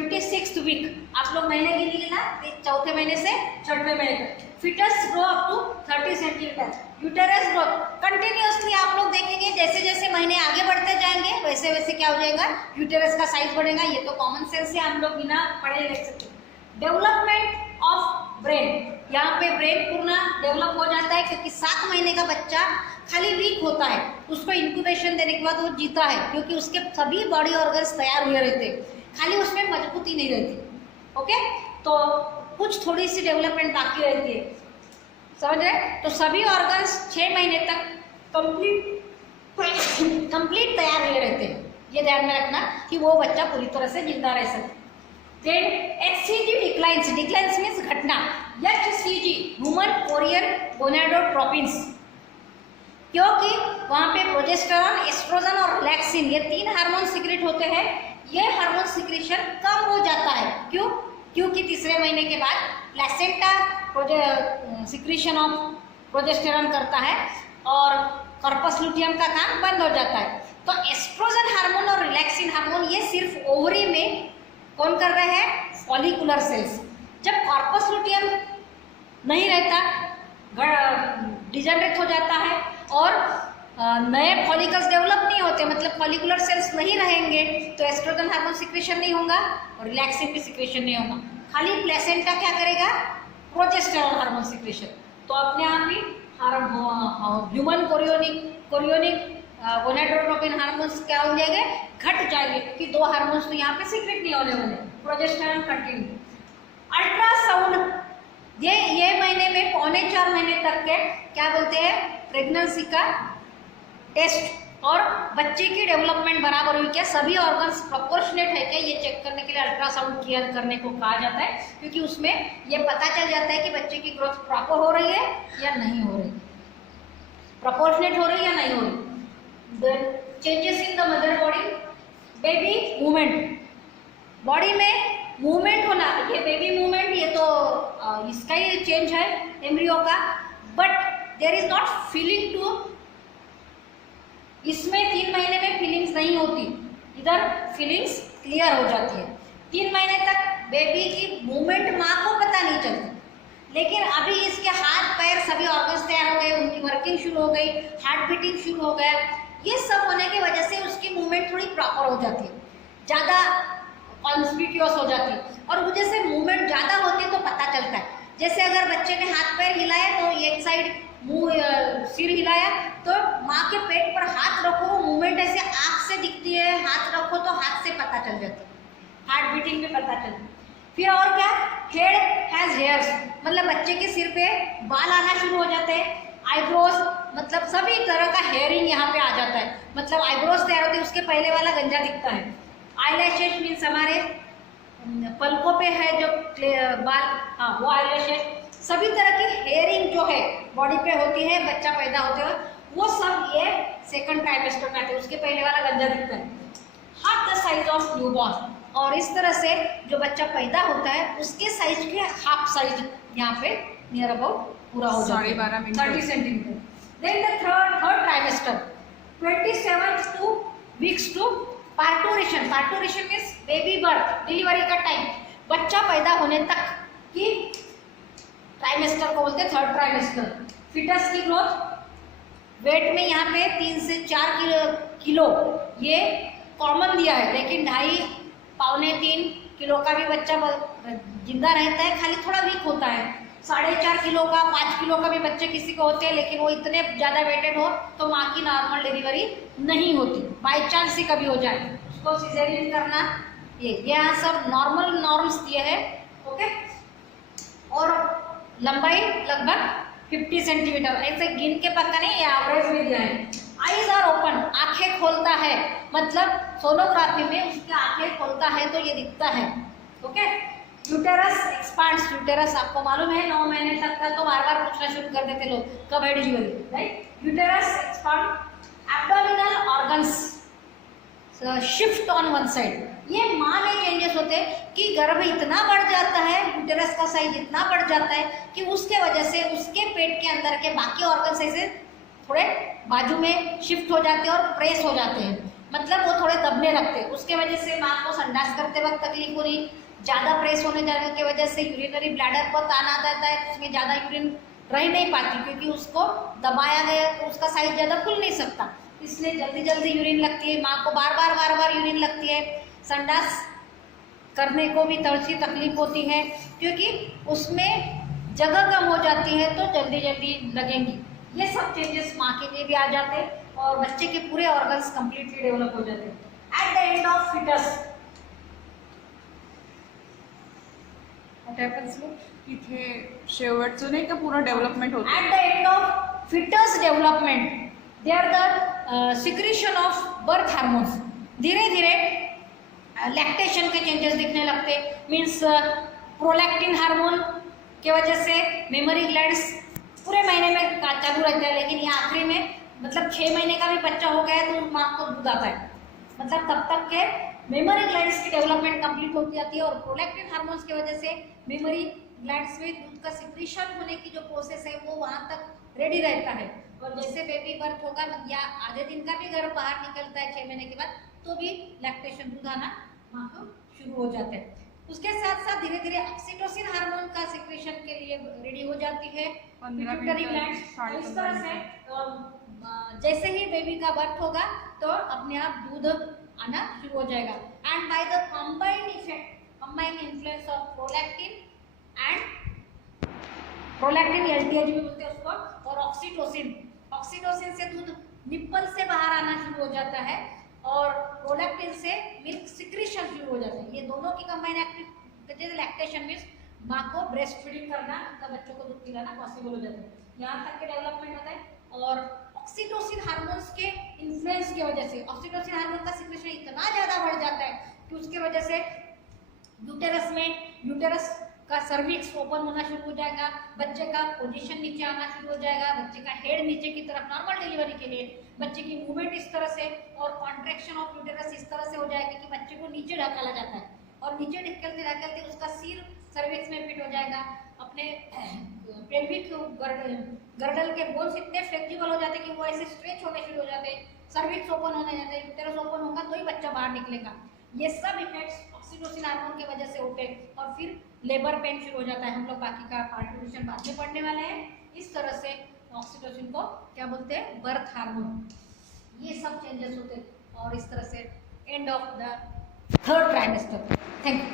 26th week, आप लोग महीने गिनिए ना, चौथे महीने से छठवें महीने तक। Foetus grow up to 30 centimetre. Uterus growth continuously आप लोग देखेंगे, जैसे जैसे महीने आगे बढ़ते जाएंगे वैसे वैसे क्या हो जाएगा, यूटेरस का साइज बढ़ेगा। ये तो कॉमन सेंस से हम लोग बिना पढ़े लिख सकते हैं। डेवलपमेंट ऑफ ब्रेन, यहाँ पे ब्रेन पूर्ण डेवलप हो जाता है, क्योंकि 7 महीने का बच्चा खाली वीक होता है, उसको इंक्यूबेशन देने के बाद वो जीता है, क्योंकि उसके सभी बॉडी ऑर्गन्स तैयार हुए रहते हैं, खाली उसमें मजबूती नहीं रहती। ओके, तो कुछ थोड़ी सी डेवलपमेंट बाकी रहती है, समझ रहे? तो सभी ऑर्गन्स 6 महीने तक कंप्लीट तैयार हुए रहते हैं। ये ध्यान में रखना कि वो बच्चा पूरी तरह से जिंदा रह सके। Then HCG declines, declines means घटना। HCG ह्यूमन कोरियन गोनाडोट्रोपिन्स, क्योंकि वहाँ पे प्रोजेस्टेरॉन, एस्ट्रोजन और रिलैक्सिन, ये 3 हार्मोन सीक्रेट होते हैं। ये हार्मोन सीक्रेशन कम हो जाता है, क्यों? क्योंकि तीसरे महीने के बाद प्लेसेंटा सीक्रेशन ऑफ प्रोजेस्टेरॉन करता है और कॉर्पस लुटियम का काम बंद हो जाता है। तो एस्ट्रोजन हार्मोन और रिलैक्सिन हार्मोन ये सिर्फ ओवरी में कौन कर रहे हैं? Follicular cells. जब कॉर्पस लुटियम नहीं रहता, डिजनरेट हो जाता है और नए फॉलिकल्स डेवलप नहीं होते, मतलब फॉलिकुलर सेल्स नहीं रहेंगे, तो एस्ट्रोजन हार्मोन सिक्रेशन नहीं होगा और रिलैक्सिन भी सिक्रेशन नहीं होगा। खाली प्लेसेंटा क्या करेगा? Progesterone hormone secretion. तो अपने आप ही ह्यूमन कोरियोनिक गोनाडोट्रोपिन हार्मोन्स क्या हो जाएंगे? घट जाएंगे, क्योंकि 2 हार्मोन्स तो यहाँ पे सीक्रेट नहीं होने वाले, प्रोजेस्टेरॉन कंटिन्यू। अल्ट्रासाउंड, ये महीने में 3.25 महीने तक के क्या बोलते हैं, प्रेगनेंसी का टेस्ट और बच्चे की डेवलपमेंट बराबर हुई क्या, सभी ऑर्गन्स प्रोपोर्शनेट है क्या, ये चेक करने के लिए अल्ट्रासाउंड किया करने को कहा जाता है, क्योंकि उसमें ये पता चल जाता है कि बच्चे की ग्रोथ प्रॉपर हो रही है या नहीं हो रही, प्रोपोर्शनेट हो रही है या नहीं हो रही। Then changes in the mother body, baby movement, body में मूवमेंट होना, ये बेबी मूवमेंट, ये तो इसका ही चेंज है एम्ब्रियो का, but there is not feeling to, इसमें 3 महीने में फीलिंग्स नहीं होती, इधर फीलिंग्स क्लियर हो जाती है। 3 महीने तक बेबी की मूवमेंट माँ को पता नहीं चलती, लेकिन अभी इसके हाथ पैर सभी ऑर्गन्स तैयार हो गए, उनकी वर्किंग शुरू हो गई, हार्ट बीटिंग शुरू हो गया, ये सब होने की वजह से उसकी मूवमेंट थोड़ी प्रॉपर हो जाती है, ज़्यादा कॉन्स्पिक्यूअस हो जाती है, और वजह से मूवमेंट ज़्यादा होती है तो पता चलता है। जैसे अगर बच्चे ने हाथ पैर हिलाया तो एक साइड मुंह सिर हिलाया, तो माँ के पेट पर हाथ रखो, वो मूवमेंट ऐसे आँख से दिखती है, हाथ रखो तो हाथ से पता चल जाती है, हार्ट बीटिंग पे पता चलती है। फिर और क्या, हेड हैज हेयर्स, मतलब बच्चे के सिर पे बाल आना शुरू हो जाते हैं। आईब्रोज, मतलब सभी तरह का हेयरिंग यहाँ पे आ जाता है, मतलब आईब्रोज तैयार होते हैं, उसके पहले वाला गंजा दिखता है। आईलैशेस मीन्स हमारे पलकों पे है जो बाल, हाँ वो आईलैशेस, सभी तरह की हेयरिंग जो है बॉडी पे होती है बच्चा पैदा होते हुए, वो सब ये सेकंड ट्राइमेस्टर में आते हैं, उसके पहले वाला गंजा दिखता है। Half the size of newborn, और इस तरह से जो बच्चा पैदा होता है उसके साइज के हाफ साइज यहाँ पे नियर अबाउट पूरा हो जाता है, 30 centimetre. Then the third trimester 27 to weeks to parturition, parturition means baby birth, delivery का टाइम, बच्चा पैदा होने तक की ट्राइमेस्टर को बोलते हैं थर्ड ट्राइमेस्टर। फिटस की ग्रोथ, वेट में यहाँ पे 3 से 4 किलो ये कॉमन दिया है, लेकिन 2.5 पौने 3 किलो का भी बच्चा जिंदा रहता है, खाली थोड़ा वीक होता है। 4.5 किलो का, 5 किलो का भी बच्चे किसी को होते हैं, लेकिन वो इतने ज़्यादा वेटेड हो तो माँ की नॉर्मल डिलीवरी नहीं होती, बाई चांस ही कभी हो जाए उसको सिजेरियन करना, ये यहाँ सब नॉर्मल नॉर्म्स दिए हैं। ओके, और लंबाई लगभग 50 सेंटीमीटर, ऐसे गिन के पक्का नहीं, ये एवरेज में दिया है। आईज आर ओपन, आंखें खोलता है, मतलब सोनोग्राफी में उसकी आंखें खोलता है तो ये दिखता है। ओके, यूटेरस एक्सपांड्स, यूटेरस आपको मालूम है 9 महीने तक का, तो बार बार पूछना शुरू कर देते लोग कब है delivery, right. Uterus expand, abdominal organs shift on one side, ये माँ में चेंजेस होते हैं कि गर्भ इतना बढ़ जाता है, यूटेरस का साइज इतना बढ़ जाता है कि उसके वजह से उसके पेट के अंदर के बाकी ऑर्गन्स ऐसे थोड़े बाजू में शिफ्ट हो जाते हैं और प्रेस हो जाते हैं, मतलब वो थोड़े दबने लगते, उसके वजह से माँ को संडास करते वक्त तकलीफ हो रही, ज़्यादा प्रेस होने जाने की वजह से यूरिनरी ब्लैडर पर तान आ जाता है, उसमें ज़्यादा यूरिन रह नहीं पाती क्योंकि उसको दबाया गया तो उसका साइज ज़्यादा खुल नहीं सकता, इसलिए जल्दी जल्दी यूरिन लगती है, माँ को बार बार यूरिन लगती है, संडास करने को भी तड़सी तकलीफ होती है क्योंकि उसमें जगह कम हो जाती है तो जल्दी जल्दी लगेंगी। ये सब चेंजेस माँ के लिए भी आ जाते हैं और बच्चे के पूरे ऑर्गन्स कंप्लीटली डेवलप हो जाते हैं। At the end of foetus what happens, इथे शेवटचं नाही का पूर्ण डेव्हलपमेंट होतं. At the end of foetus development they are the secretion of birth hormones, धीरे धीरे लैक्टेशन के चेंजेस दिखने लगते, मीन्स प्रोलैक्टिन हार्मोन के वजह से मेमोरी ग्लैंड्स पूरे महीने में चालू रहता है, लेकिन ये आखिरी में मतलब 6 महीने का भी बच्चा हो गया है तो माँ को दूध आता है, मतलब तब तक के मेमोरी ग्लैंड्स की डेवलपमेंट कंप्लीट होती जाती है और प्रोलैक्टिन हार्मोन्स की वजह से मेमोरी ग्लैंड्स में दूध का सिक्रीशन होने की जो प्रोसेस है वो वहाँ तक रेडी रहता है। और जैसे बेबी बर्थ होगा या आधे दिन का भी गर्भ बाहर निकलता है 6 महीने के बाद तो भी लैक्टेशन दूध आना माँ को शुरू हो जाता है। उसके साथ साथ धीरे धीरे ऑक्सीटोसिन हार्मोन का सिक्रीशन के लिए रेडी हो जाती है पिट्यूटरी ग्लैंड। इस तरह से जैसे ही बेबी का बर्थ होगा तो अपने आप दूध आना शुरू हो जाएगा। And by the combined effect, combined influence of prolactin LTH भी बोलते हैं उसको, और ऑक्सीटोसिन, ऑक्सीटोसिन से दूध निप्पल से बाहर आना शुरू हो जाता है और प्रोलैक्टिन से मिल्क सिक्रीशन शुरू हो जाता है। ये दोनों की कंबाइन एक्टिविटी लैक्टेशन मीन्स माँ को ब्रेस्ट फीडिंग करना, मतलब बच्चों को दूध पिलाना पॉसिबल हो जाता है, यहाँ तक के डेवलपमेंट होता है। और ऑक्सीटोसिन हार्मोन्स के इन्फ्लुएंस की वजह से ऑक्सीटोसिन हार्मोन का सिक्रीशन इतना ज़्यादा बढ़ जाता है कि उसके वजह से यूटेरस का सर्विक्स ओपन होना शुरू हो जाएगा, बच्चे का पोजीशन नीचे आना शुरू हो जाएगा, बच्चे का हेड नीचे की तरफ नॉर्मल डिलीवरी के लिए, बच्चे की मूवमेंट इस तरह से और कॉन्ट्रैक्शन ऑफ यूटेरस इस तरह से हो जाएगा कि बच्चे को नीचे ढकेला जाता है और नीचे ढकेलते ढकेलते उसका सिर सर्विक्स में फिट हो जाएगा। अपने पेल्विक गर्डल के बोन्स इतने फ्लेक्सिबल हो जाते हैं कि वो ऐसे स्ट्रेच होने शुरू हो जाते हैं, सर्विक्स ओपन होने जाते हैं, यूटेरस ओपन होगा तो ही बच्चा बाहर निकलेगा। ये सब इफेक्ट्स ऑक्सीटोसिन हार्मोन की वजह से होते हैं और फिर लेबर पेन शुरू हो जाता है। हम लोग बाकी का पार्टिकुलेशन बाद में पढ़ने वाले हैं। इस तरह से ऑक्सीटोसिन को क्या बोलते हैं, बर्थ हार्मोन। ये सब चेंजेस होते हैं और इस तरह से end of the 3rd trimester. Thank you.